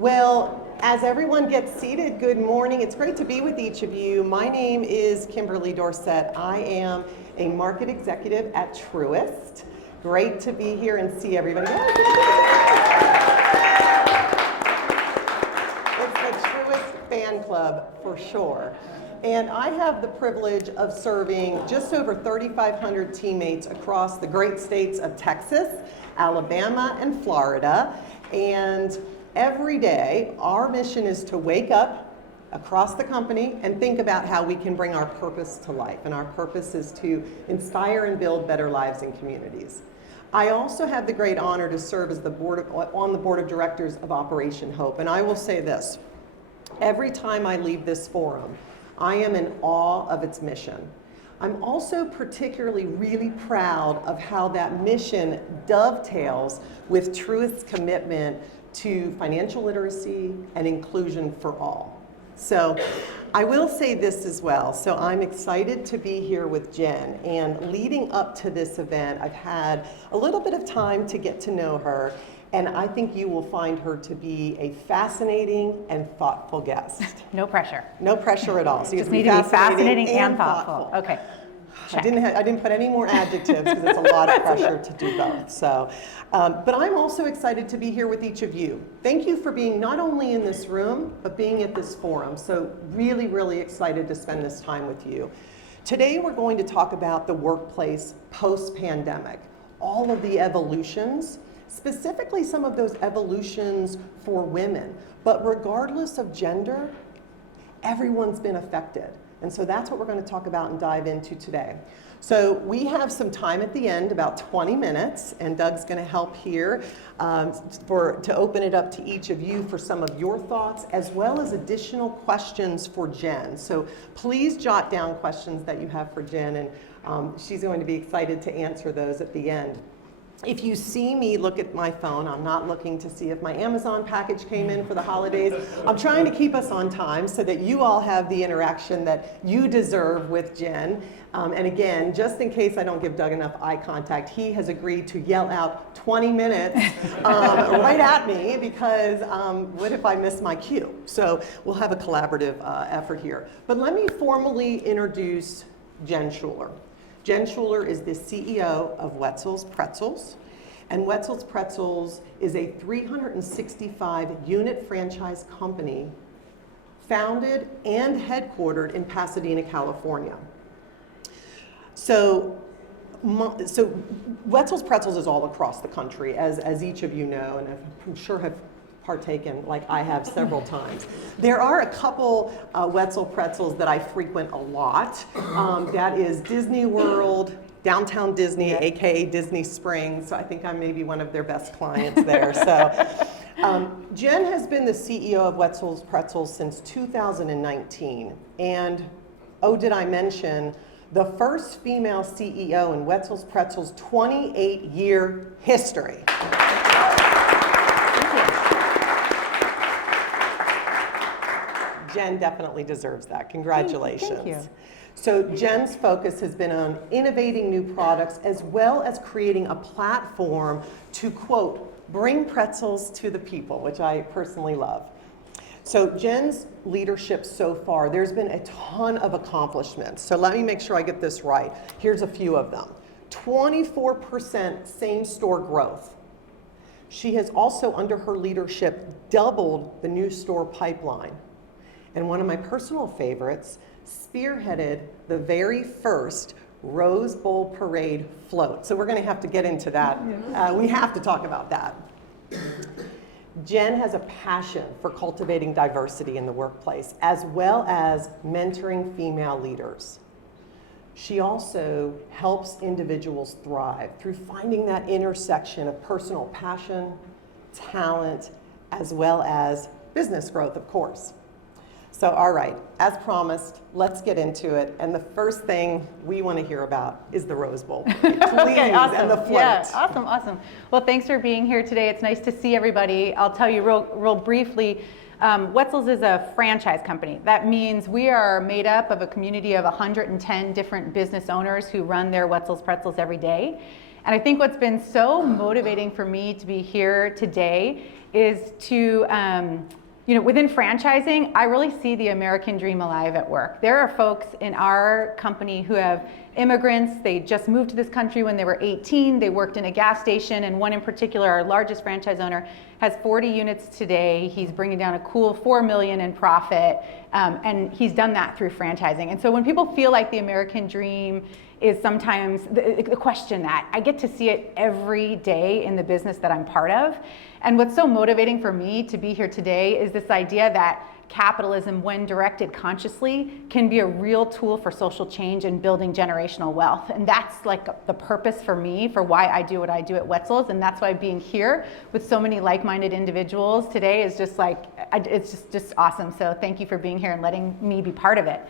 Well, as everyone gets seated, good morning. It's great to be with each of you. My name is Kimberly Dorsett. I am a market executive at Truist. Great to be here and see everybody. It's the Truist fan club for sure. And I have the privilege of serving just over 3,500 teammates across the great states of Texas, Alabama, and Florida. And every day, our mission is to wake up across the company and think about how we can bring our purpose to life. And our purpose is to inspire and build better lives in communities. I also have the great honor to serve as on the board of directors of Operation Hope. And I will say this, every time I leave this forum, I am in awe of its mission. I'm also particularly really proud of how that mission dovetails with Truist's commitment to financial literacy and inclusion for all. So I will say this as well. So I'm excited to be here with Jenn, and leading up to this event, I've had a little bit of time to get to know her, and I think you will find her to be a fascinating and thoughtful guest. No pressure. No pressure at all. So you just need to be fascinating and thoughtful. Okay. I didn't put any more adjectives because it's a lot of pressure to do both. So, but I'm also excited to be here with each of you. Thank you for being not only in this room, but being at this forum. So really, really excited to spend this time with you. Today we're going to talk about the workplace post-pandemic, all of the evolutions, specifically some of those evolutions for women. But regardless of gender, everyone's been affected. And so that's what we're going to talk about and dive into today. So we have some time at the end, about 20 minutes, and Doug's going to help here to open it up to each of you for some of your thoughts, as well as additional questions for Jenn. So please jot down questions that you have for Jenn, and she's going to be excited to answer those at the end. If you see me look at my phone, I'm not looking to see if my Amazon package came in for the holidays. I'm trying to keep us on time so that you all have the interaction that you deserve with Jenn. And again, just in case I don't give Doug enough eye contact, he has agreed to yell out 20 minutes right at me because what if I miss my cue? So we'll have a collaborative effort here. But let me formally introduce Jenn Schuler. Jenn Schuler is the CEO of Wetzel's Pretzels, and Wetzel's Pretzels is a 365-unit franchise company founded and headquartered in Pasadena, California. So Wetzel's Pretzels is all across the country, as each of you know, and I'm sure have partaken like I have several times. There are a couple Wetzel Pretzels that I frequent a lot. That is Disney World, Downtown Disney, aka Disney Springs. So I think I'm maybe one of their best clients there. So Jenn has been the CEO of Wetzel's Pretzels since 2019. And oh, did I mention the first female CEO in Wetzel's Pretzels' 28-year history. Jenn definitely deserves that. Congratulations. Thank you. So Jenn's focus has been on innovating new products as well as creating a platform to, quote, bring pretzels to the people, which I personally love. So Jenn's leadership so far, there's been a ton of accomplishments. So let me make sure I get this right. Here's a few of them. 24% same-store growth. She has also, under her leadership, doubled the new store pipeline. And one of my personal favorites, spearheaded the very first Rose Bowl Parade float. So we're going to have to get into that. We have to talk about that. Jenn has a passion for cultivating diversity in the workplace, as well as mentoring female leaders. She also helps individuals thrive through finding that intersection of personal passion, talent, as well as business growth, of course. So, all right, as promised, let's get into it. And the first thing we want to hear about is the Rose Bowl. Please, okay, awesome. And the float. Yeah, awesome. Well, thanks for being here today. It's nice to see everybody. I'll tell you real briefly, Wetzel's is a franchise company. That means we are made up of a community of 110 different business owners who run their Wetzel's Pretzels every day. And I think what's been so motivating for me to be here today is to, within franchising, I really see the American dream alive at work. There are folks in our company who have immigrants. They just moved to this country when they were 18. They worked in a gas station, and one in particular, our largest franchise owner, has 40 units today. He's bringing down a cool $4 million in profit, and he's done that through franchising. And so when people feel like the American dream is sometimes the question that I get to see it every day in the business that I'm part of. And what's so motivating for me to be here today is this idea that capitalism, when directed consciously, can be a real tool for social change and building generational wealth. And that's like the purpose for me for why I do what I do at Wetzel's. And that's why being here with so many like-minded individuals today is just like, it's just awesome. So thank you for being here and letting me be part of it.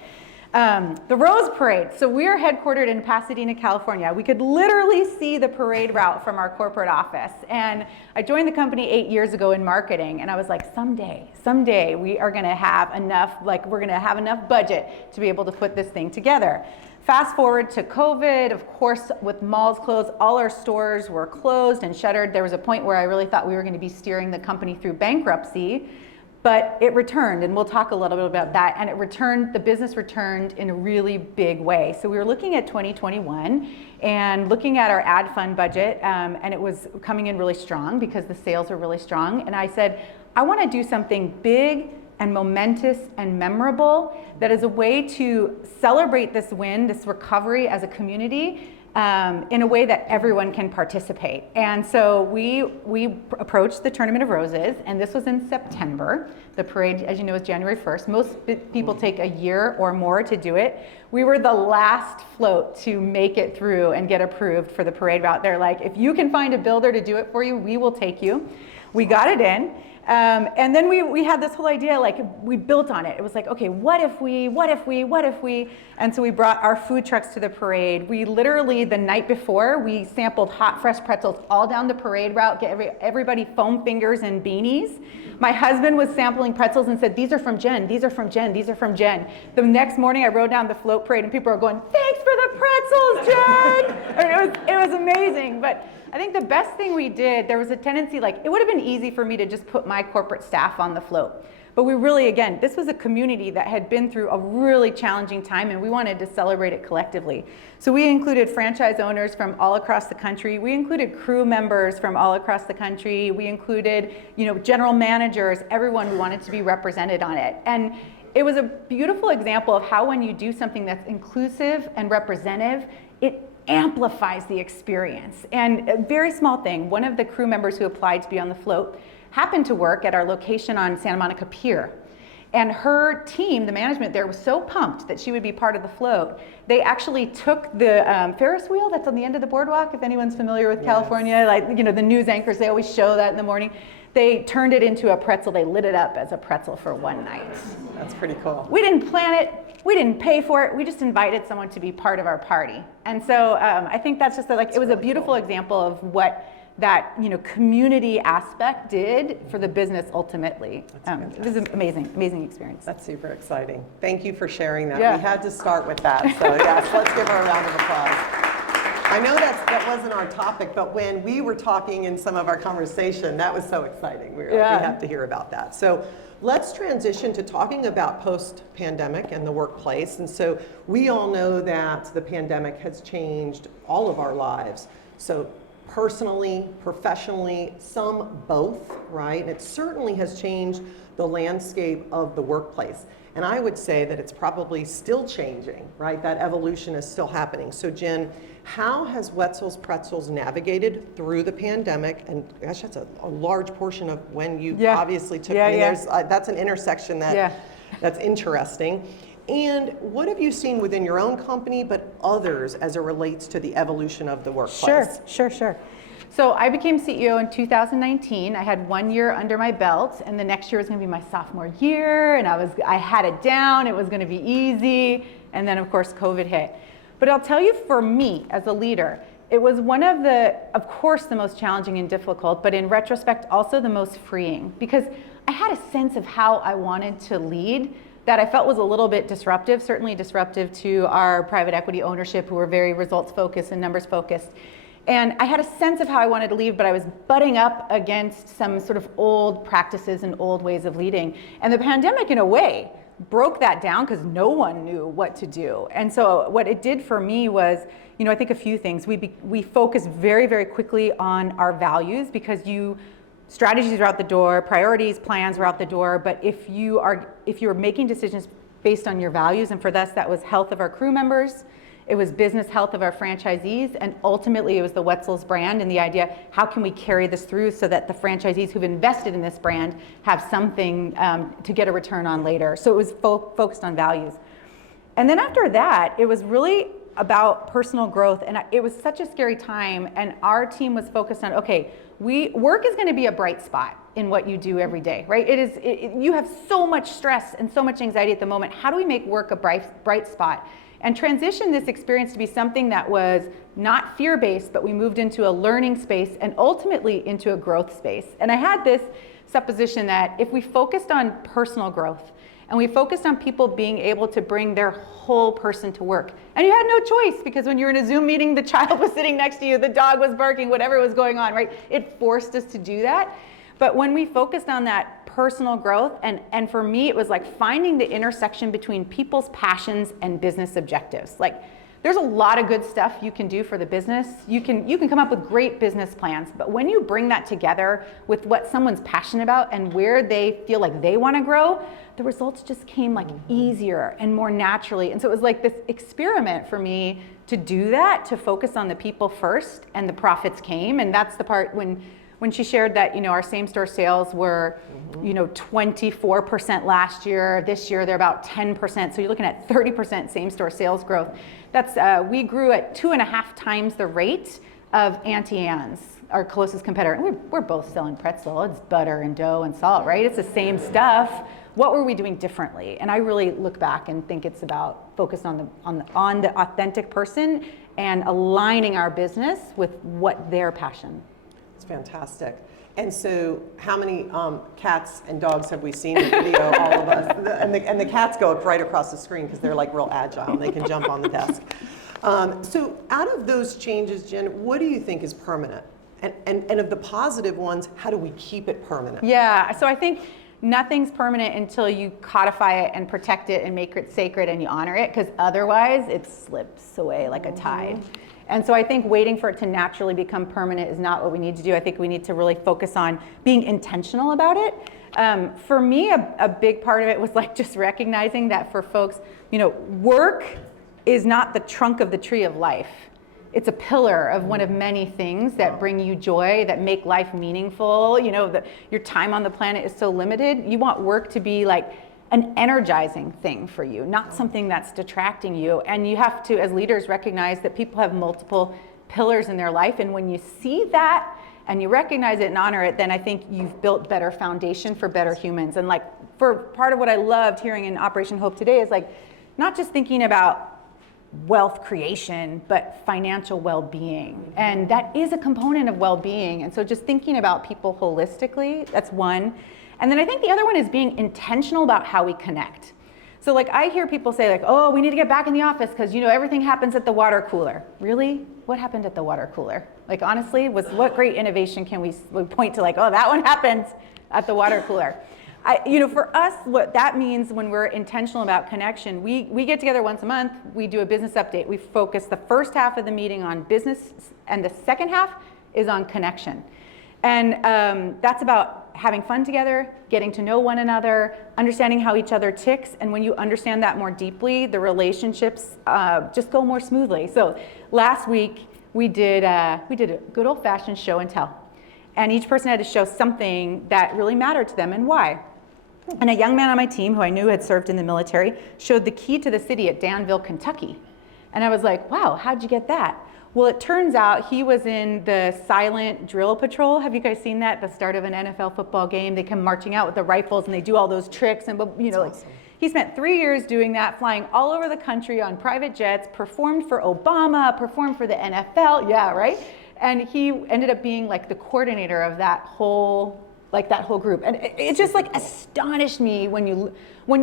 The Rose Parade. So we're headquartered in Pasadena, California. We could literally see the parade route from our corporate office. And I joined the company 8 years ago in marketing, and I was like, someday we are gonna have enough, we're gonna have enough budget to be able to put this thing together. Fast forward to COVID, of course, with malls closed, all our stores were closed and shuttered. There was a point where I really thought we were gonna be steering the company through bankruptcy. But it returned, and we'll talk a little bit about that. And the business returned in a really big way. So we were looking at 2021 and looking at our ad fund budget, and it was coming in really strong because the sales were really strong. And I said, I want to do something big and momentous and memorable that is a way to celebrate this win, this recovery as a community, in a way that everyone can participate. And so we approached the Tournament of Roses, and this was in September. The parade, as you know, is January 1st. Most people take a year or more to do it. We were the last float to make it through and get approved for the parade route. They're like, if you can find a builder to do it for you, we will take you. We got it in. And then we had this whole idea, we built on it. It was like, okay, what if we? And so we brought our food trucks to the parade. We literally, the night before, we sampled hot, fresh pretzels all down the parade route, get everybody foam fingers and beanies. My husband was sampling pretzels and said, these are from Jenn, these are from Jenn, these are from Jenn. The next morning I rode down the float parade and people are going, thanks for the pretzels, Jenn! I mean, it was amazing. But I think the best thing we did, there was a tendency, it would have been easy for me to just put my corporate staff on the float. But we really, again, this was a community that had been through a really challenging time, and we wanted to celebrate it collectively. So we included franchise owners from all across the country. We included crew members from all across the country. We included, general managers, everyone. We wanted to be represented on it. And it was a beautiful example of how when you do something that's inclusive and representative, it amplifies the experience. And a very small thing, one of the crew members who applied to be on the float happened to work at our location on Santa Monica Pier. And her team, the management there, was so pumped that she would be part of the float. They actually took the Ferris wheel that's on the end of the boardwalk, if anyone's familiar with California, the news anchors, they always show that in the morning. They turned it into a pretzel. They lit it up as a pretzel for one night. That's pretty cool. We didn't plan it. We didn't pay for it. We just invited someone to be part of our party. And so I think that's just it was a beautiful example of what that community aspect did for the business ultimately. It was an amazing experience. That's super exciting. Thank you for sharing that. Yeah. We had to start with that. So yes, let's give her a round of applause. I know that wasn't our topic, but when we were talking in some of our conversation, that was so exciting. We have to hear about that. So let's transition to talking about post-pandemic and the workplace. And so we all know that the pandemic has changed all of our lives. So personally, professionally, some both, right? And it certainly has changed the landscape of the workplace. And I would say that it's probably still changing, right? That evolution is still happening. So Jenn, how has Wetzel's Pretzels navigated through the pandemic? And gosh, that's a large portion of when you obviously took, that's an intersection that's interesting. And what have you seen within your own company, but others as it relates to the evolution of the workplace? Sure. So I became CEO in 2019. I had 1 year under my belt, and the next year was going to be my sophomore year, and I had it down. It was going to be easy, and then of course COVID hit. But I'll tell you, for me as a leader, it was one of the most challenging and difficult, but in retrospect also the most freeing, because I had a sense of how I wanted to lead that I felt was a little bit disruptive, certainly disruptive to our private equity ownership, who were very results focused and numbers focused. And I had a sense of how I wanted to lead, but I was butting up against some sort of old practices and old ways of leading. And the pandemic, in a way, broke that down because no one knew what to do. And so what it did for me was, I think a few things. We focused very, very quickly on our values, because strategies are out the door, priorities, plans are out the door. But if you're making decisions based on your values, and for us that was health of our crew members, it was business health of our franchisees, and ultimately it was the Wetzel's brand and the idea, how can we carry this through so that the franchisees who've invested in this brand have something to get a return on later. So it was focused on values. And then after that, it was really about personal growth, and it was such a scary time, and our team was focused on, okay, work is going to be a bright spot in what you do every day, right? You have so much stress and so much anxiety at the moment. How do we make work a bright spot? And transition this experience to be something that was not fear-based, but we moved into a learning space and ultimately into a growth space. And I had this supposition that if we focused on personal growth and we focused on people being able to bring their whole person to work, and you had no choice, because when you're in a Zoom meeting, the child was sitting next to you, the dog was barking, whatever was going on, right? It forced us to do that. But when we focused on that personal growth, and for me, it was like finding the intersection between people's passions and business objectives. Like, there's a lot of good stuff you can do for the business. You can come up with great business plans, but when you bring that together with what someone's passionate about and where they feel like they want to grow, the results just came like easier and more naturally. And so it was like this experiment for me to do that, to focus on the people first, and the profits came. And that's the part when she shared that, our same-store sales were, 24% last year. This year, they're about 10%. So you're looking at 30% same-store sales growth. That's we grew at 2.5 times the rate of Auntie Anne's, our closest competitor. And we're both selling pretzel. It's butter and dough and salt, right? It's the same stuff. What were we doing differently? And I really look back and think it's about focus on the authentic person and aligning our business with what their passion. It's fantastic. And so how many cats and dogs have we seen in the video, all of us? And the cats go right across the screen because they're like real agile and they can jump on the desk. So out of those changes, Jenn, what do you think is permanent? And of the positive ones, how do we keep it permanent? Yeah, so I think nothing's permanent until you codify it and protect it and make it sacred and you honor it, because otherwise it slips away like a tide. And so I think waiting for it to naturally become permanent is not what we need to do. I think we need to really focus on being intentional about it. For me, a big part of it was like just recognizing that for folks, work is not the trunk of the tree of life. It's a pillar of one of many things that bring you joy, that make life meaningful. Your time on the planet is so limited. You want work to be like an energizing thing for you, not something that's detracting you. And you have to, as leaders, recognize that people have multiple pillars in their life. And when you see that and you recognize it and honor it, then I think you've built better foundation for better humans. And like, for part of what I loved hearing in Operation Hope today is like, not just thinking about wealth creation, but financial well-being. And that is a component of well-being. And so just thinking about people holistically, that's one. And then I think the other one is being intentional about how we connect. So like I hear people say like, oh, we need to get back in the office because everything happens at the water cooler. Really? What happened at the water cooler? Like honestly, what great innovation can we point to, like, oh, that one happened at the water cooler. For us, what that means when we're intentional about connection, we get together once a month, we do a business update. We focus the first half of the meeting on business and the second half is on connection. And that's about having fun together, getting to know one another, understanding how each other ticks. And when you understand that more deeply, the relationships just go more smoothly. So last week we did a good old-fashioned show and tell. And each person had to show something that really mattered to them and why. And a young man on my team who I knew had served in the military showed the key to the city at Danville, Kentucky. And I was like, wow, how'd you get that? Well, it turns out he was in the silent drill patrol. Have you guys seen that? The start of an NFL football game, they come marching out with the rifles and they do all those tricks. And Awesome. He spent 3 years doing that, flying all over the country on private jets, performed for Obama, performed for the NFL. Yeah, right? And he ended up being like the coordinator of that whole like that whole group. And it just like astonished me when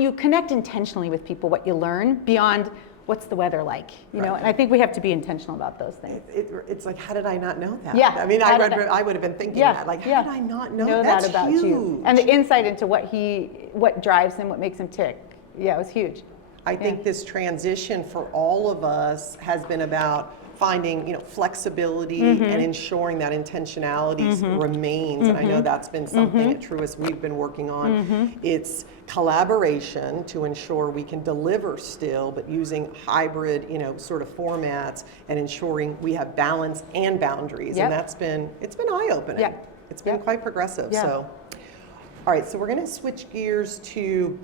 you connect intentionally with people, what you learn beyond what's the weather like, you know? And I think we have to be intentional about those things. It's like, how did I not know that? Yeah. I mean, I would have been thinking that, like, how did I not know that That's about huge. you? And the insight into what drives him, what makes him tick. Yeah, it was huge. I think this transition for all of us has been about finding, flexibility and ensuring that intentionality remains. And I know that's been something at Truist we've been working on. It's collaboration to ensure we can deliver still, but using hybrid, sort of formats and ensuring we have balance and boundaries. And it's been eye-opening. Yep. It's been quite progressive. Yeah. So, all right, so we're going to switch gears to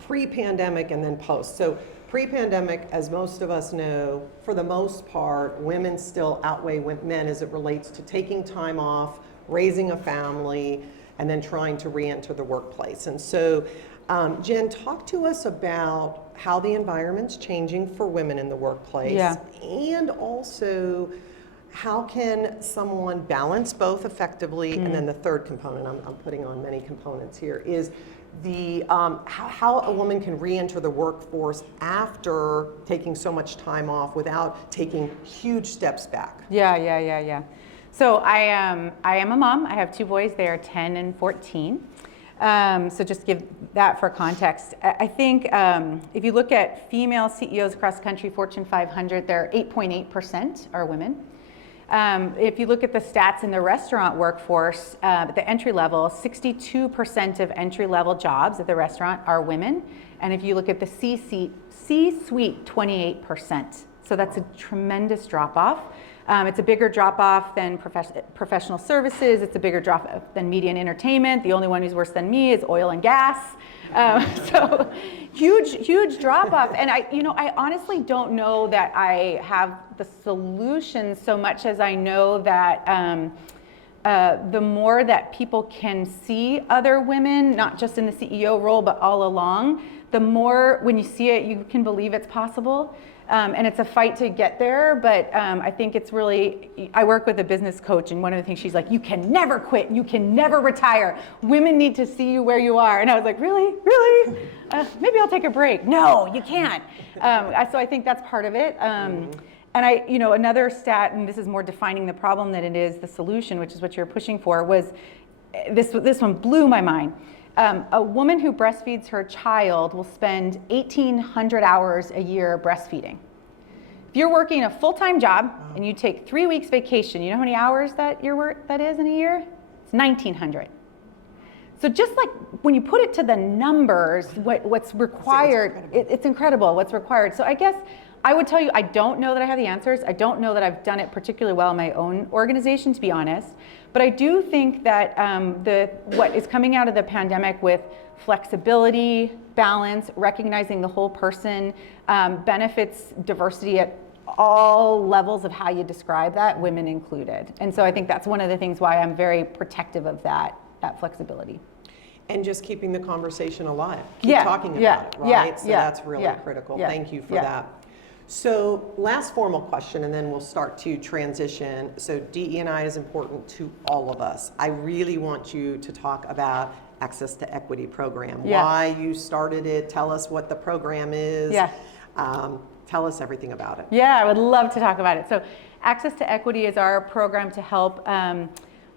pre-pandemic and then post. So pre-pandemic, as most of us know, for the most part, women still outweigh men as it relates to taking time off, raising a family, and then trying to re-enter the workplace. And so, Jenn, talk to us about how the environment's changing for women in the workplace, and also how can someone balance both effectively? And then the third component, I'm putting on many components here, is the how a woman can re-enter the workforce after taking so much time off without taking huge steps back. Yeah. So I am a mom. I have two boys. They are 10 and 14. So just give that for context. I think if you look at female CEOs across the country, Fortune 500, they're 8.8% are women. If you look at the stats in the restaurant workforce, at the entry level, 62% of entry level jobs at the restaurant are women. And if you look at the C-suite, 28%. So that's a tremendous drop off. It's a bigger drop off than professional services. It's a bigger drop off than media and entertainment. The only one who's worse than me is oil and gas. So huge drop off. And I honestly don't know that I have the solution so much as I know that the more that people can see other women, not just in the CEO role, but all along, the more when you see it, you can believe it's possible. And it's a fight to get there, but I think it's really, I work with a business coach, and one of the things she's like, you can never quit, you can never retire. Women need to see you where you are. And I was like, really? Maybe I'll take a break. No, you can't. So I think that's part of it. And another stat, and this is more defining the problem than it is the solution, which is what you're pushing for, was this one blew my mind. A woman who breastfeeds her child will spend 1,800 hours a year breastfeeding. If you're working a full-time job and you take 3 weeks vacation, you know how many hours that is in a year? It's 1,900. So just like when you put it to the numbers, what's required, it's incredible what's required. So I guess I would tell you, I don't know that I have the answers. I don't know that I've done it particularly well in my own organization, to be honest. But I do think that what is coming out of the pandemic with flexibility, balance, recognizing the whole person, benefits diversity at all levels of how you describe that, women included. And so I think that's one of the things why I'm very protective of that flexibility. And just keeping the conversation alive. Keep talking about it, right? So that's really critical. Thank you for that. So last formal question, and then we'll start to transition. So DE&I is important to all of us. I really want you to talk about Access to Equity program, why you started it, tell us what the program is, tell us everything about it. Yeah, I would love to talk about it. So Access to Equity is our program to help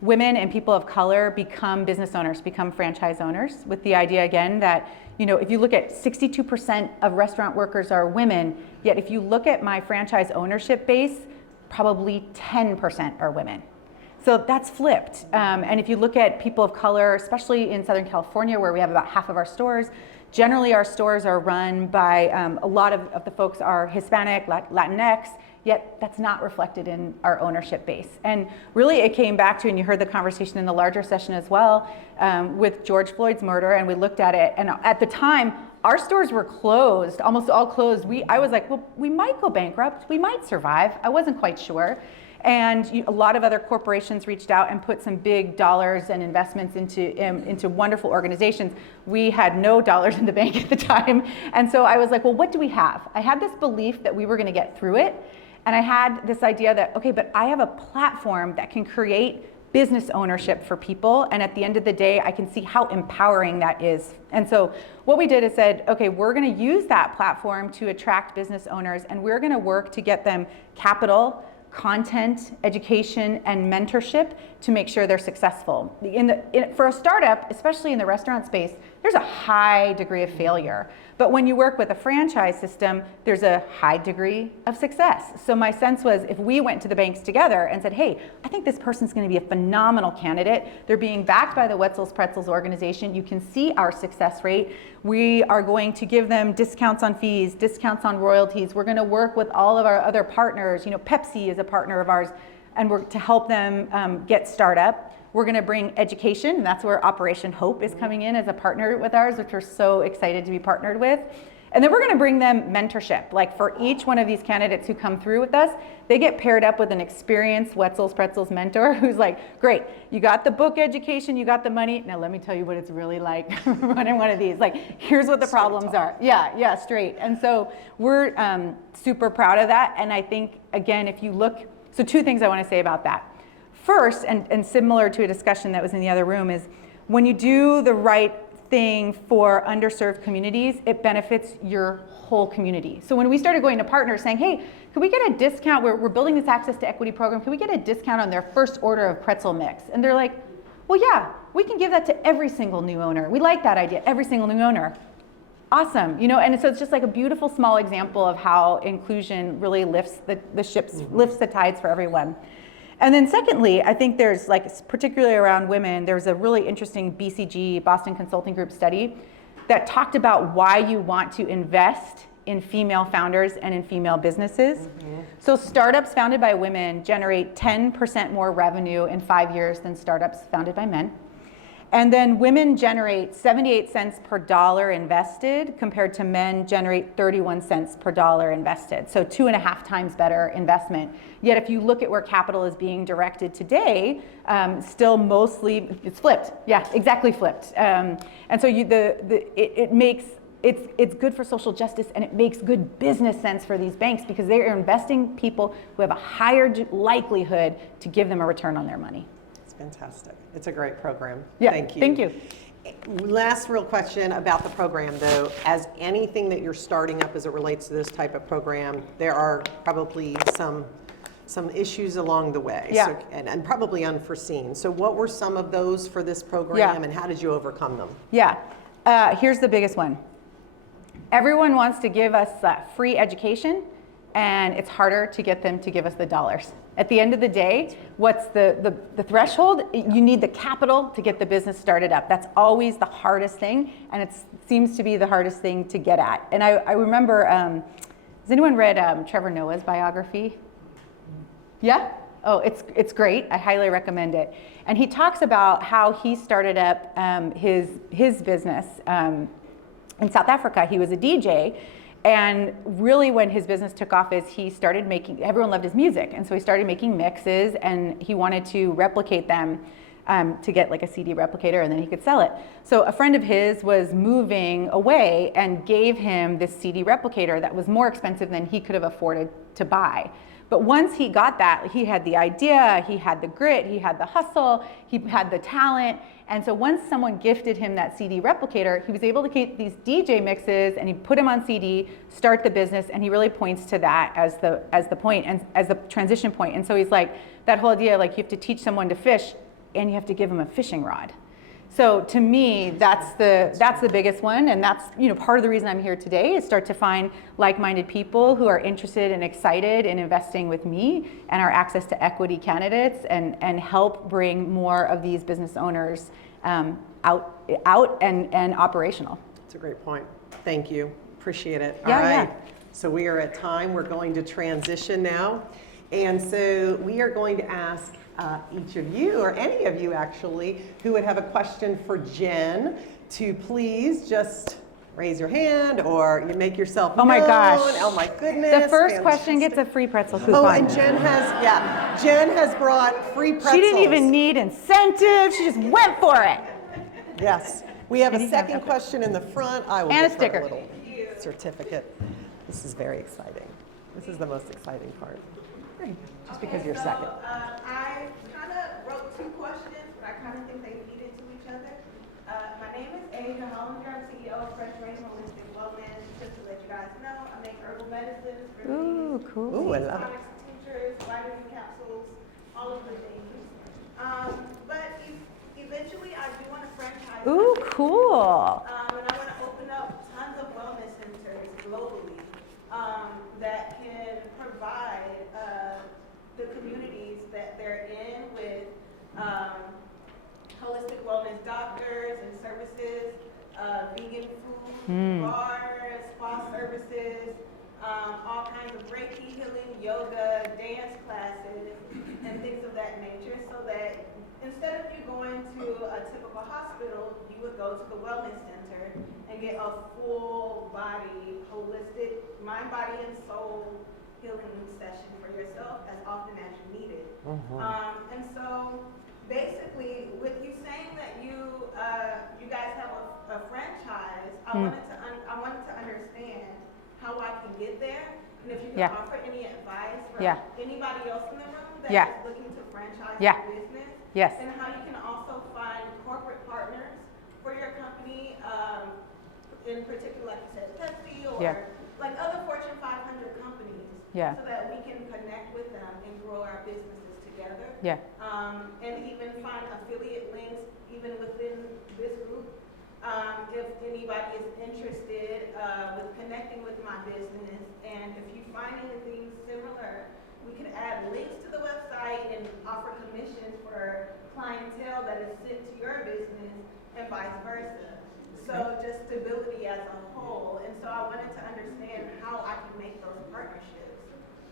women and people of color become business owners, become franchise owners, with the idea again that, if you look at 62% of restaurant workers are women, yet if you look at my franchise ownership base, probably 10% are women. So that's flipped. And if you look at people of color, especially in Southern California, where we have about half of our stores, generally our stores are run by, a lot of the folks are Hispanic, Latinx, yet that's not reflected in our ownership base. And really it came back to, and you heard the conversation in the larger session as well, with George Floyd's murder, and we looked at it, and at the time, our stores were closed, almost all closed. I was like, well, we might go bankrupt, we might survive. I wasn't quite sure. And a lot of other corporations reached out and put some big dollars and investments into wonderful organizations. We had no dollars in the bank at the time. And so I was like, well, what do we have? I had this belief that we were gonna get through it. And I had this idea that, okay, but I have a platform that can create business ownership for people. And at the end of the day, I can see how empowering that is. And so what we did is said, okay, we're going to use that platform to attract business owners, and we're going to work to get them capital, content, education, and mentorship to make sure they're successful. For a startup, especially in the restaurant space, there's a high degree of failure. But when you work with a franchise system, there's a high degree of success. So my sense was, if we went to the banks together and said, hey, I think this person's going to be a phenomenal candidate. They're being backed by the Wetzel's Pretzels organization. You can see our success rate. We are going to give them discounts on fees, discounts on royalties. We're going to work with all of our other partners. You know, Pepsi is a partner of ours, and we're to help them get startup. We're going to bring education, and that's where Operation Hope is coming in as a partner with ours, which we're so excited to be partnered with. And then we're going to bring them mentorship. Like, for each one of these candidates who come through with us, they get paired up with an experienced Wetzel's Pretzels mentor who's like, great, you got the book education, you got the money. Now let me tell you what it's really like running one of these. Like, here's what the problems are. Yeah, straight. And so we're super proud of that. And I think, again, if you look, so two things I want to say about that. First, and similar to a discussion that was in the other room, is when you do the right thing for underserved communities, it benefits your whole community. So when we started going to partners saying, hey, can we get a discount? We're building this access to equity program. Can we get a discount on their first order of pretzel mix? And they're like, well, yeah, we can give that to every single new owner. We like that idea, every single new owner. Awesome, you know, and so it's just like a beautiful small example of how inclusion really lifts the ships, lifts the tides for everyone. And then secondly, I think there's, like, particularly around women, there's a really interesting BCG, Boston Consulting Group study that talked about why you want to invest in female founders and in female businesses. So startups founded by women generate 10% more revenue in 5 years than startups founded by men. And then women generate 78 cents per dollar invested, compared to men generate 31 cents per dollar invested. So 2.5 times better investment. Yet if you look at where capital is being directed today, still mostly, it's flipped. Yeah, exactly flipped. And so it's good for social justice, and it makes good business sense for these banks, because they are investing people who have a higher likelihood to give them a return on their money. Fantastic. It's a great program. Yeah, Thank you. Thank you. Last real question about the program, though. As anything that you're starting up as it relates to this type of program, there are probably some issues along the way, Yeah. and probably unforeseen. So what were some of those for this program, Yeah. and how did you overcome them? Yeah, here's the biggest one. Everyone wants to give us free education, and it's harder to get them to give us the dollars. At the end of the day, what's the threshold? You need the capital to get the business started up. That's always the hardest thing, and it seems to be the hardest thing to get at. And I remember, has anyone read Trevor Noah's biography? Yeah? Oh, it's great. I highly recommend it. And he talks about how he started up his business in South Africa. He was a DJ. And really, when his business took off, is he started making, everyone loved his music. And so he started making mixes, and he wanted to replicate them to get like a CD replicator, and then he could sell it. So a friend of his was moving away and gave him this CD replicator that was more expensive than he could have afforded to buy. But once he got that, he had the idea, he had the grit, he had the hustle, he had the talent. And so once someone gifted him that CD replicator, he was able to get these DJ mixes, and he put them on CD, start the business, and he really points to that as the point, and as the transition point. And so he's like, that whole idea, like, you have to teach someone to fish, and you have to give them a fishing rod. So to me, that's the biggest one, and that's, you know, part of the reason I'm here today, is start to find like-minded people who are interested and excited in investing with me and our access to equity candidates, and help bring more of these business owners out and operational. That's a great point. Thank you. Appreciate it. Yeah, All right. yeah. So we are at time. We're going to transition now. And so we are going to ask each of you, or any of you actually, who would have a question for Jenn, to please just raise your hand, or you make yourself known. Oh my gosh. Oh my goodness. The first question gets a free pretzel coupon. Oh, and Jenn has brought free pretzels. She didn't even need incentive. She just went for it. Yes. We have a second question in the front. I will And a give her sticker. a little certificate. This is very exciting. This is the most exciting part. Just because you're second. I kind of wrote 2 questions. Hollinger. I'm CEO of Fresh Range Holistic Wellness. Just to let you guys know, I make herbal medicines for Ooh, teas, cool. Ooh, I love it. tonics, tinctures, vitamin capsules, all of the things. But eventually, I do want to franchise. Ooh, cool. And I want to open up tons of wellness centers globally that can provide the communities that they're in with holistic wellness doctors and services, vegan food, bars, spa services, all kinds of Reiki healing, yoga, dance classes, and things of that nature, so that instead of you going to a typical hospital, you would go to the wellness center and get a full body, holistic, mind, body, and soul healing session for yourself as often as you need it. And so basically, with you saying that you guys have a franchise, I wanted to understand how I can get there, and if you can offer any advice for anybody else in the room that is looking to franchise their business, and how you can also find corporate partners for your company, in particular, like you said, Pepsi or like other Fortune 500 companies, so that we can connect with them and grow our businesses together. And even find affiliate links even within this group. If anybody is interested with connecting with my business, and if you find anything similar, we can add links to the website and offer commissions for clientele that is sent to your business and vice versa. So just stability as a whole. And so I wanted to understand how I can make those partnerships,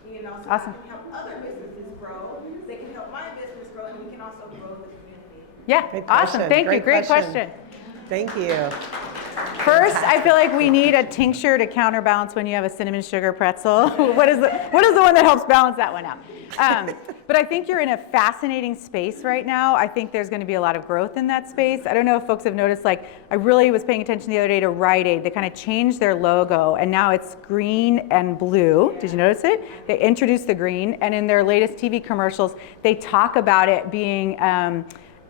you know, so I can help other businesses grow, they can help my business grow, and we can also grow the community. Great Awesome. question. Thank you. Great question. Thank you. First, I feel like we need a tincture to counterbalance when you have a cinnamon sugar pretzel. What is the one that helps balance that one out? But I think you're in a fascinating space right now. I think there's going to be a lot of growth in that space. I don't know if folks have noticed, like, I really was paying attention the other day to Rite Aid. They kind of changed their logo, and now it's green and blue. Did you notice it? They introduced the green, and in their latest TV commercials, they talk about it being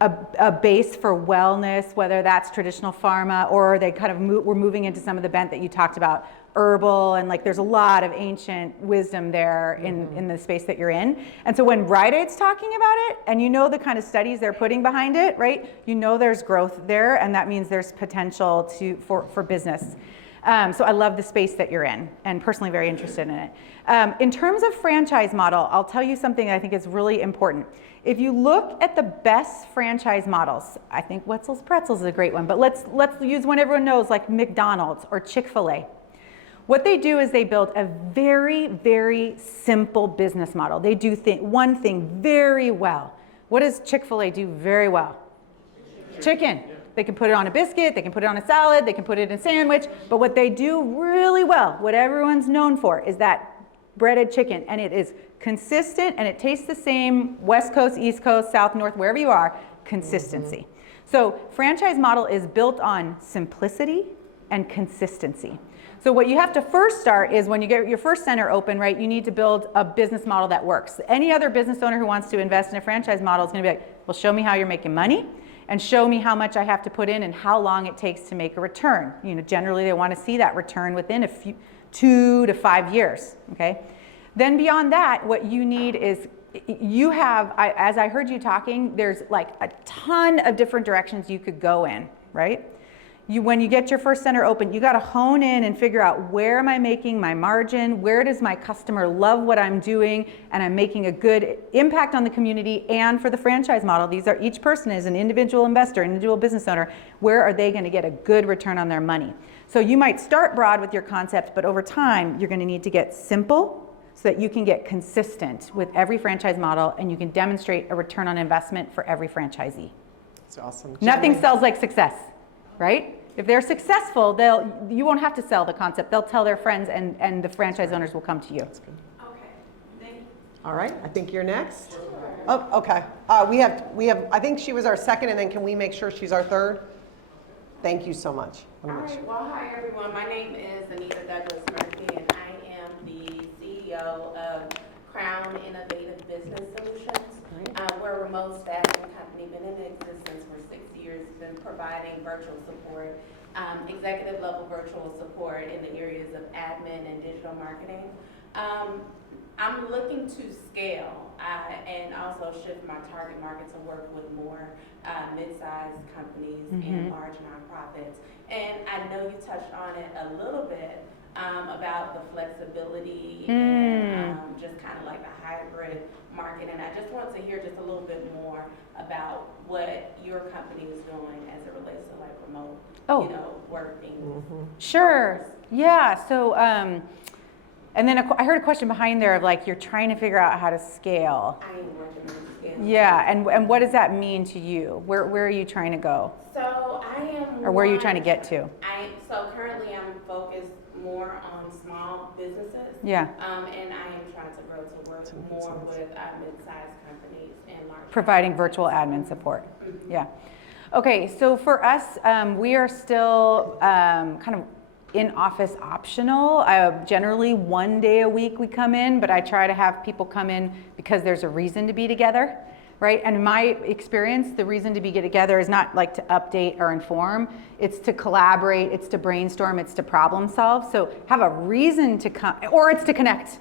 a base for wellness, whether that's traditional pharma, or they kind of we're moving into some of the bent that you talked about, herbal, and like there's a lot of ancient wisdom there in the space that you're in. And so when Rite Aid's talking about it, and you know the kind of studies they're putting behind it, right? You know there's growth there, and that means there's potential for business. So I love the space that you're in, and personally very interested in it. In terms of franchise model, I'll tell you something I think is really important. If you look at the best franchise models, I think Wetzel's Pretzels is a great one, but let's use one everyone knows, like McDonald's or Chick-fil-A. What they do is they build a very, very simple business model. They do one thing very well. What does Chick-fil-A do very well? Chicken. They can put it on a biscuit, they can put it on a salad, they can put it in a sandwich, but what they do really well, what everyone's known for, is that breaded chicken, and it is consistent and it tastes the same, West Coast, East Coast, South, North, wherever you are, consistency. So franchise model is built on simplicity and consistency. So what you have to first start is when you get your first center open, right, you need to build a business model that works. Any other business owner who wants to invest in a franchise model is going to be like, well, show me how you're making money, and show me how much I have to put in and how long it takes to make a return. You know, generally they want to see that return within 2 to 5 years, okay? Then beyond that, what you need is, you have, as I heard you talking, there's like a ton of different directions you could go in, right? When you get your first center open, you got to hone in and figure out, where am I making my margin? Where does my customer love what I'm doing? And I'm making a good impact on the community and for the franchise model. Each person is an individual investor, individual business owner. Where are they going to get a good return on their money? So you might start broad with your concept, but over time, you're going to need to get simple so that you can get consistent with every franchise model, and you can demonstrate a return on investment for every franchisee. That's awesome. Nothing Jenn. sells like success, right? If they're successful, you won't have to sell the concept. They'll tell their friends, and the franchise owners will come to you. That's good. Okay, thank you. All right, I think you're next. Oh, okay. We have. I think she was our second, and then can we make sure she's our third? Thank you so much. All right, well, hi everyone. My name is Anita Douglas Murphy, and I am the CEO of Crown Innovative Business Solutions. We're a remote staffing company company, been in existence for 6 years, been providing virtual support, executive level virtual support in the areas of admin and digital marketing. I'm looking to scale and also shift my target market to work with more mid-sized companies and large nonprofits. And I know you touched on it a little bit about the flexibility and just kind of like the hybrid market. And I just want to hear just a little bit more about what your company is doing as it relates to like remote, working. Sure. Yeah. So, and then I heard a question behind there of like, you're trying to figure out how to scale. I am working on scale. Yeah. And what does that mean to you? Where are you trying to go? So I am. Or where are you trying to get to? So currently I'm focused more on small businesses. Yeah. And I am trying to grow to work more with mid-sized companies and large. Providing virtual admin support. Yeah. Okay, so for us, we are still kind of in office optional. Generally 1 day a week we come in, but I try to have people come in because there's a reason to be together, right? And in my experience, the reason to be together is not like to update or inform, it's to collaborate, it's to brainstorm, it's to problem solve. So have a reason to come, or it's to connect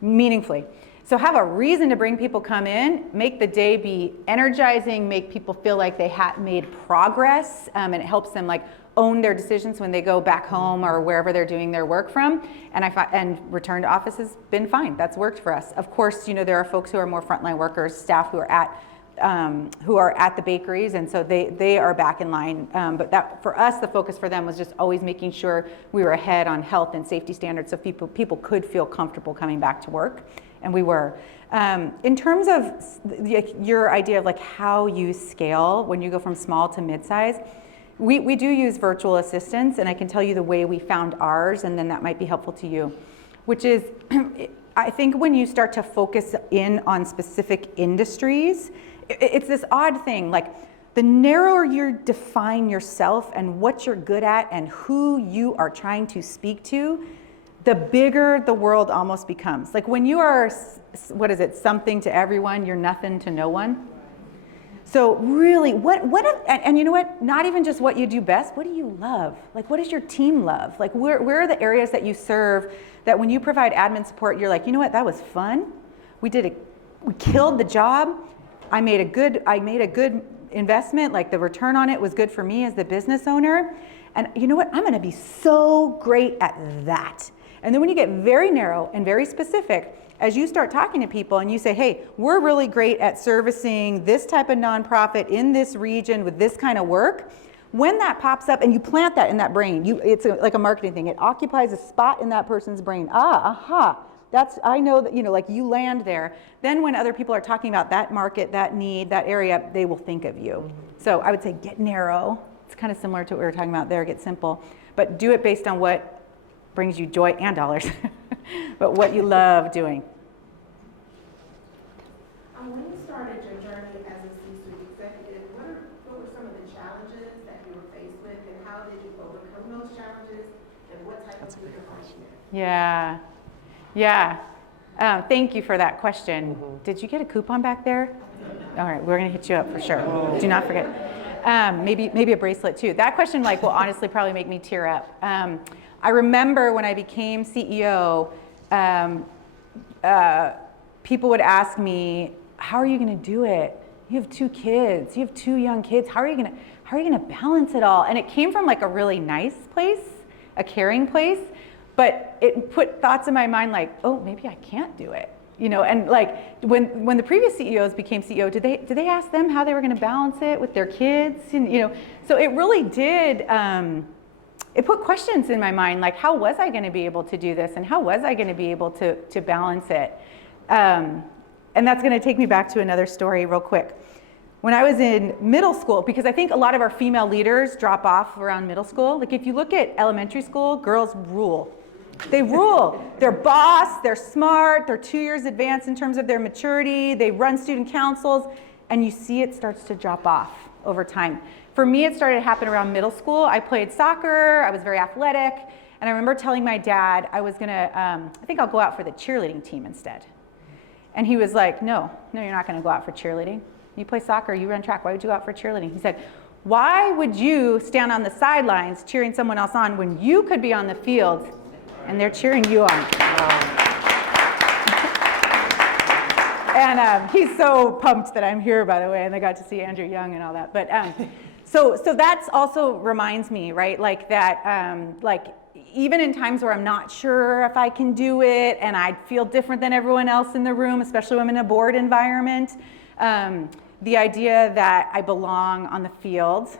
meaningfully. So have a reason to bring people come in, make the day be energizing, make people feel like they made progress, and it helps them like own their decisions when they go back home or wherever they're doing their work from. And return to office has been fine. That's worked for us. Of course, there are folks who are more frontline workers, staff who are at the bakeries, and so they are back in line. But that for us, the focus for them was just always making sure we were ahead on health and safety standards, so people could feel comfortable coming back to work. And we were. In terms of your idea of like how you scale when you go from small to mid-size, we do use virtual assistants, and I can tell you the way we found ours, and then that might be helpful to you, which is I think when you start to focus in on specific industries, it's this odd thing, like the narrower you define yourself and what you're good at and who you are trying to speak to, the bigger the world almost becomes. Like when you are, something to everyone, you're nothing to no one. So really, and you know what, not even just what you do best, what do you love? Like what does your team love? Like where are the areas that you serve that when you provide admin support, you're like, you know what, that was fun. We killed the job. I made a good investment, like the return on it was good for me as the business owner. And you know what, I'm gonna be so great at that. And then when you get very narrow and very specific, as you start talking to people and you say, hey, we're really great at servicing this type of nonprofit in this region with this kind of work, when that pops up and you plant that in that brain, it's like a marketing thing. It occupies a spot in that person's brain. I know that, like you land there. Then when other people are talking about that market, that need, that area, they will think of you. So I would say get narrow. It's kind of similar to what we were talking about there, get simple. But do it based on what brings you joy and dollars, but what you love doing. When you started your journey as a C-suite executive, what were some of the challenges that you were faced with, and how did you overcome those challenges, and what type of leader are you? Yeah. Thank you for that question. Did you get a coupon back there? All right, we're gonna hit you up for sure. Do not forget. Maybe a bracelet too. That question will honestly probably make me tear up. I remember when I became CEO, people would ask me, how are you gonna do it? You have 2 kids, you have 2 young kids, how are you gonna balance it all? And it came from like a really nice place, a caring place, but it put thoughts in my mind like, oh, maybe I can't do it. And like when the previous CEOs became CEO, did they ask them how they were gonna balance it with their kids? And, so it really did, it put questions in my mind, like how was I gonna be able to do this? And how was I gonna be able to balance it? And that's gonna take me back to another story real quick. When I was in middle school, because I think a lot of our female leaders drop off around middle school. Like if you look at elementary school, girls rule. They rule. They're boss, they're smart, they're 2 years advanced in terms of their maturity, they run student councils, and you see it starts to drop off over time. For me, it started to happen around middle school. I played soccer, I was very athletic, and I remember telling my dad I was gonna, I think I'll go out for the cheerleading team instead. And he was like, no, you're not gonna go out for cheerleading. you play soccer, you run track, why would you go out for cheerleading? He said, why would you stand on the sidelines cheering someone else on when you could be on the field and they're cheering you on? And he's so pumped that I'm here, by the way, and I got to see Andrew Young and all that. But so that's also reminds me, right, like that, like even in times where I'm not sure if I can do it and I feel different than everyone else in the room, especially when I'm in a board environment, the idea that I belong on the field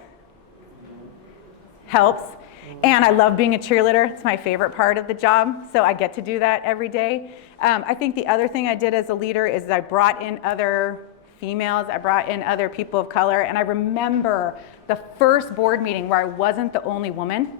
helps. And I love being a cheerleader. It's my favorite part of the job, so I get to do that every day. I think the other thing I did as a leader is I brought in other females, I brought in other people of color, and I remember the first board meeting where I wasn't the only woman,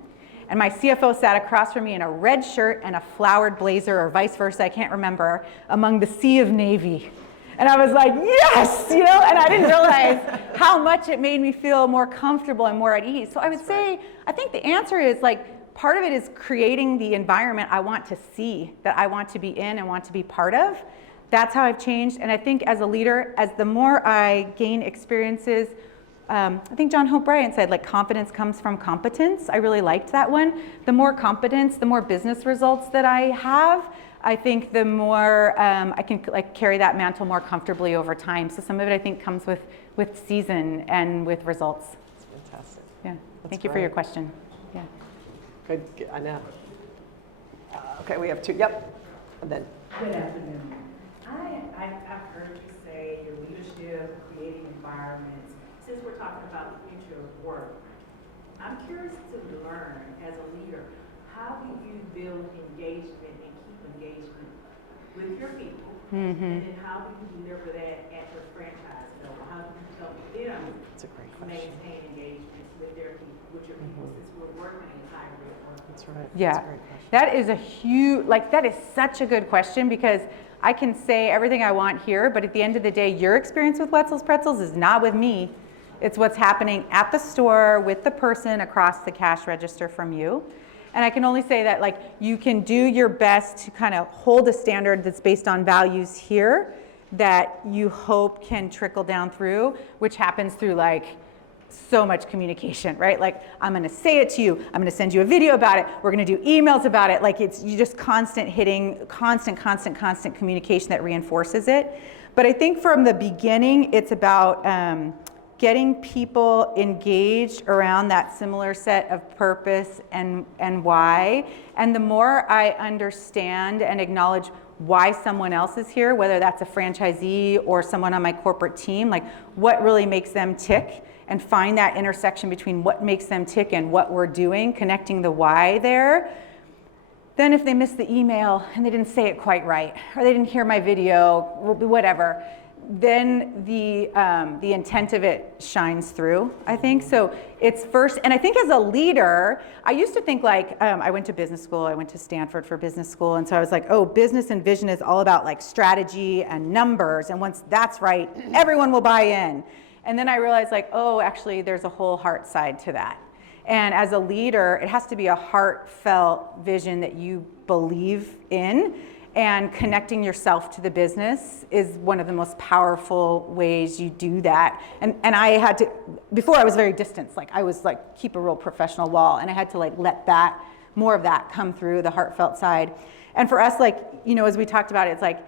and my CFO sat across from me in a red shirt and a flowered blazer, or vice versa, I can't remember, among the sea of navy. And I was like, yes, you know, and I didn't realize how much it made me feel more comfortable and more at ease. So I would say, I think the answer is like, part of it is creating the environment I want to see, that I want to be in and want to be part of. That's how I've changed. And I think as a leader, as the more I gain experiences, I think John Hope Bryant said like confidence comes from competence. I really liked that one. The more competence, the more business results that I have, I think the more I can like carry that mantle more comfortably over time. So some of it I think comes with season and with results. That's fantastic. Yeah. That's Thank you for your question. Yeah. Good. I know. Okay, we have two. Yep. And then. Good afternoon. I've heard you say your leadership, creating environments. Since we're talking about the future of work, I'm curious to learn as a leader, how do you build engagement and keep engagement with your people? And then how do you deliver that at your franchise level? How do you help them That's a great question. maintain engagement with their people, with your people, since we're working in hybrid work? That's right. Yeah, That's a great question. that is a huge, like that is such a good question, because I can say everything I want here, but at the end of the day, your experience with Wetzel's Pretzels is not with me. It's what's happening at the store with the person across the cash register from you. And I can only say that like you can do your best to kind of hold a standard that's based on values here that you hope can trickle down through, which happens through like so much communication, right? Like I'm gonna say it to you, I'm gonna send you a video about it, we're gonna do emails about it. Like it's you just constant hitting, constant communication that reinforces it. But I think from the beginning, it's about getting people engaged around that similar set of purpose and why. And the more I understand and acknowledge why someone else is here, whether that's a franchisee or someone on my corporate team, like what really makes them tick, and find that intersection between what makes them tick and what we're doing, connecting the why there. Then if they missed the email and they didn't say it quite right, or they didn't hear my video, whatever, then the intent of it shines through, I think. So it's first, and I think as a leader, I used to think like, I went to business school, I went to Stanford for business school, and so I was like, oh, business and vision is all about like strategy and numbers, and once that's right, everyone will buy in. And then I realized like, oh, actually there's a whole heart side to that. And as a leader, it has to be a heartfelt vision that you believe in, and connecting yourself to the business is one of the most powerful ways you do that. And I had to, before I was very distant, like I was like, keep a real professional wall, and I had to like let that, more of that come through, the heartfelt side. And for us, like, you know, as we talked about it, it's like,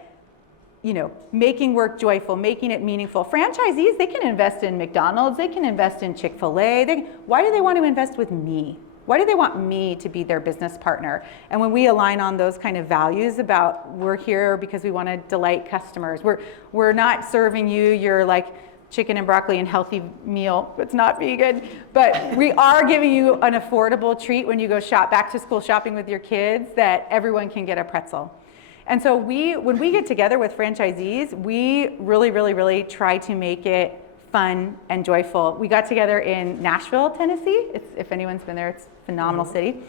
you know, making work joyful, making it meaningful. Franchisees, they can invest in McDonald's, they can invest in Chick-fil-A. Why do they want to invest with me? Why do they want me to be their business partner? And when we align on those kind of values about we're here because we want to delight customers, we're not serving you your like chicken and broccoli and healthy meal. It's not vegan, but we are giving you an affordable treat when you go shop, back to school shopping with your kids, that everyone can get a pretzel. And so when we get together with franchisees, we really try to make it fun and joyful. We got together in Nashville, Tennessee. If anyone's been there, it's a phenomenal city.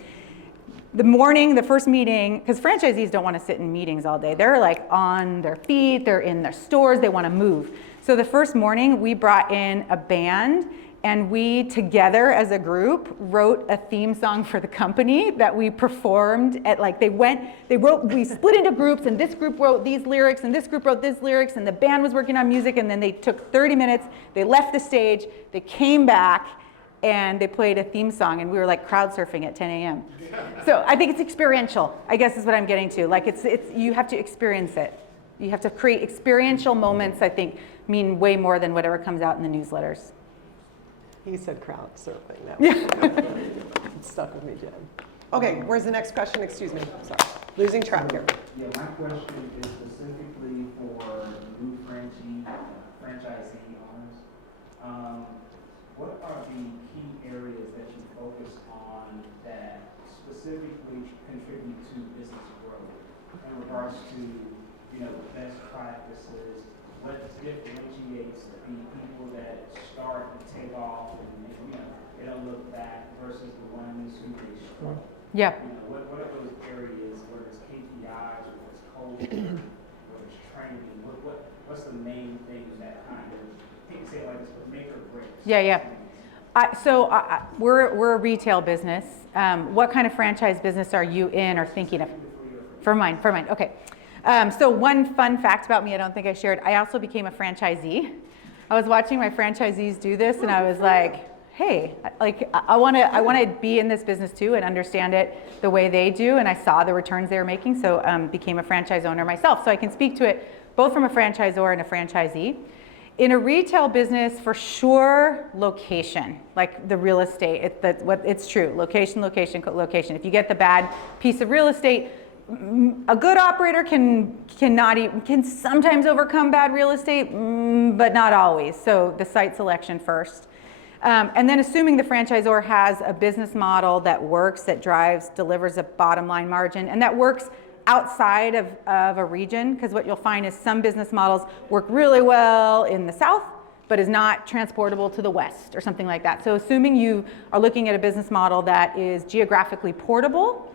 The first meeting, because franchisees don't want to sit in meetings all day. They're like on their feet, they're in their stores, they want to move. So the first morning we brought in a band And we together as a group wrote a theme song for the company that we performed at, like, we split into groups, and this group wrote these lyrics and this group wrote this lyrics, and the band was working on music, and then they took 30 minutes, they left the stage, they came back, and they played a theme song, and we were like crowd surfing at 10 a.m. So I think it's experiential, I guess is what I'm getting to. Like it's you have to experience it. You have to create experiential moments, I think, mean way more than whatever comes out in the newsletters. He said crowd surfing. That was stuck with me, Jen. Okay, where's the next question? Excuse me. Sorry. Losing track here. Yeah, my question is specifically for new franchisee owners. What are the key areas that you focus on that specifically contribute to business growth in regards to, best practices? What differentiates the people that start and take off and they don't look back versus the ones who they struggle? Yeah. What are those areas, whether it's KPIs, whether it's culture, whether it's training? What's the main thing that kind of, I hate to say it like this, but make or break? Yeah. We're a retail business. What kind of franchise business are you in or thinking of? For mine. Okay. So one fun fact about me, I don't think I shared. I also became a franchisee. I was watching my franchisees do this, and I was like, hey, like I want to be in this business too and understand it the way they do. And I saw the returns they were making, so became a franchise owner myself. So I can speak to it both from a franchisor and a franchisee. In a retail business, for sure, location, like the real estate. It's true. Location. If you get the bad piece of real estate, a good operator can sometimes overcome bad real estate, but not always. So the site selection first. And then assuming the franchisor has a business model that works, that delivers a bottom line margin, and that works outside of a region, because what you'll find is some business models work really well in the South, but is not transportable to the West or something like that. So assuming you are looking at a business model that is geographically portable,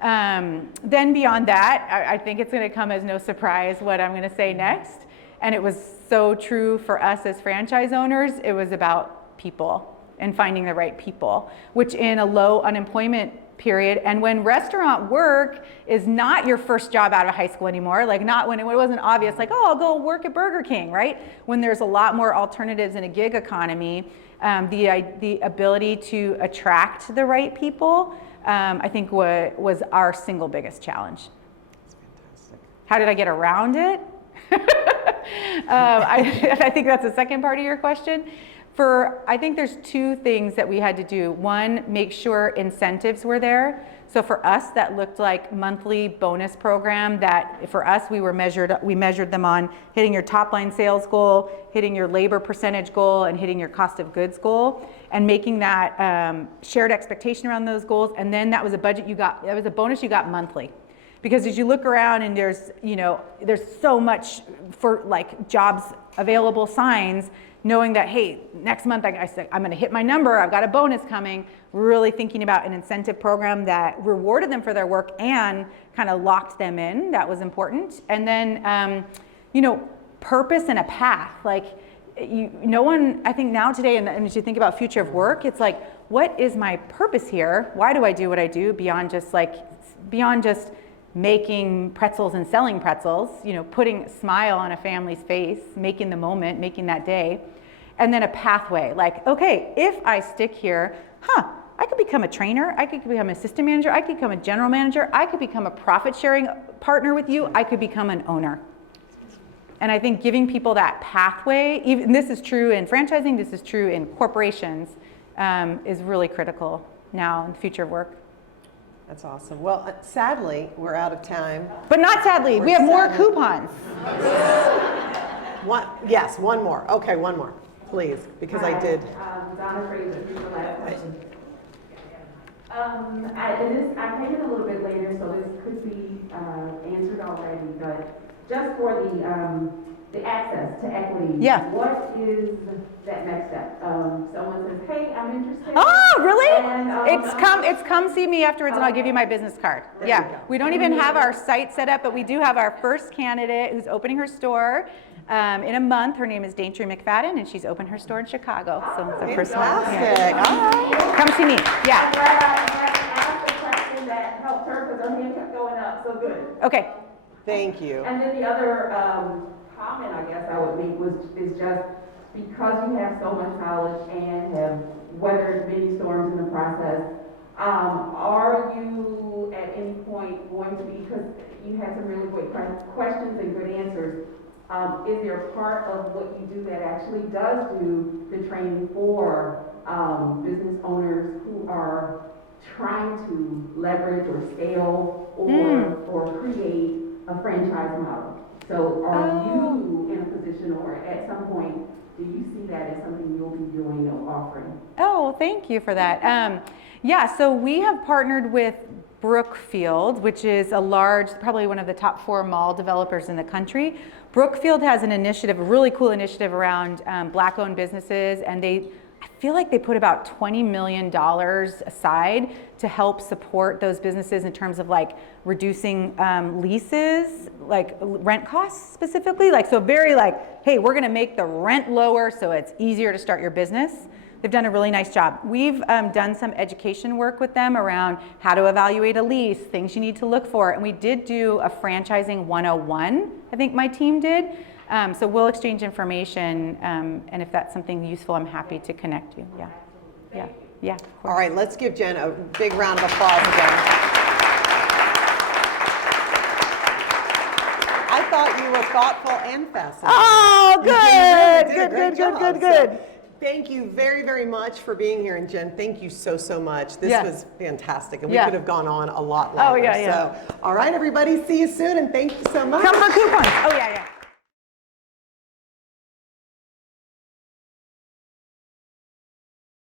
then beyond that, I think it's going to come as no surprise what I'm going to say next. And it was so true for us as franchise owners. It was about people and finding the right people, which in a low unemployment period, and when restaurant work is not your first job out of high school anymore, like not when it wasn't obvious, like, oh, I'll go work at Burger King, right? When there's a lot more alternatives in a gig economy, the ability to attract the right people, I think was our single biggest challenge. That's fantastic. How did I get around it? I think that's the second part of your question. I think there's two things that we had to do. One, make sure incentives were there. So for us, that looked like monthly bonus program that for us, we measured them on hitting your top line sales goal, hitting your labor percentage goal, and hitting your cost of goods goal, and making that shared expectation around those goals. And then that was a budget that was a bonus you got monthly. Because as you look around and there's so much for like jobs available signs, knowing that, hey, next month I'm going to hit my number, I've got a bonus coming, really thinking about an incentive program that rewarded them for their work and kind of locked them in. That was important. And then, purpose and a path. Like, no one, I think now today, and as you think about future of work, it's like, what is my purpose here? Why do I do what I do beyond just making pretzels and selling pretzels, putting a smile on a family's face, making the moment, making that day. And then a pathway, like, okay, if I stick here, I could become a trainer, I could become an assistant manager, I could become a general manager, I could become a profit sharing partner with you, I could become an owner. And I think giving people that pathway, even this is true in franchising, this is true in corporations, is really critical now in the future of work. That's awesome. Well, sadly, we're out of time. But not sadly, we have more coupons. Yes, one more. Okay, one more, please, because I did. Donna Fraser, your last question. I came in a little bit later, so this could be answered already, but just for the access to equity, what is that next step? Someone says, hey, I'm interested. Oh, really? And, It's come see me afterwards and I'll give you my business card. Yeah, we don't even have our site set up, but we do have our first candidate who's opening her store. in a month. Her name is Daintry McFadden, and she's opened her store in Chicago. So it's the first one. Yeah. Fantastic. All right. Come see me. Yeah. I'm glad I asked the question that helped her because her hand kept going up, so good. Okay. Thank you. And then the other comment I guess I would make is just because you have so much knowledge and have weathered many storms in the process, are you at any point going to be, because you had some really great questions and good answers, is there a part of what you do that actually does do the training for business owners who are trying to leverage or scale or create a franchise model? So are you in a position, or at some point, do you see that as something you'll be doing or offering? Oh, thank you for that. Yeah, so we have partnered with Brookfield, which is a large, probably one of the top 4 mall developers in the country. Brookfield has an initiative, a really cool initiative around Black-owned businesses, and I feel like they put about $20 million aside to help support those businesses in terms of like reducing leases, like rent costs specifically. Like, so very like, hey, we're gonna make the rent lower so it's easier to start your business. They've done a really nice job. We've done some education work with them around how to evaluate a lease, things you need to look for, and we did do a franchising 101, I think my team did. So we'll exchange information, and if that's something useful, I'm happy to connect you. Yeah, yeah, yeah. Of course. All right, let's give Jen a big round of applause again. I thought you were thoughtful and fascinating. Oh, You did a good, great job. good. So, thank you very, very much for being here. And Jen, thank you so much. This was fantastic. And we could have gone on a lot longer. Oh, yeah. So, all right, everybody, see you soon. And thank you so much. Come for coupons. Oh, yeah.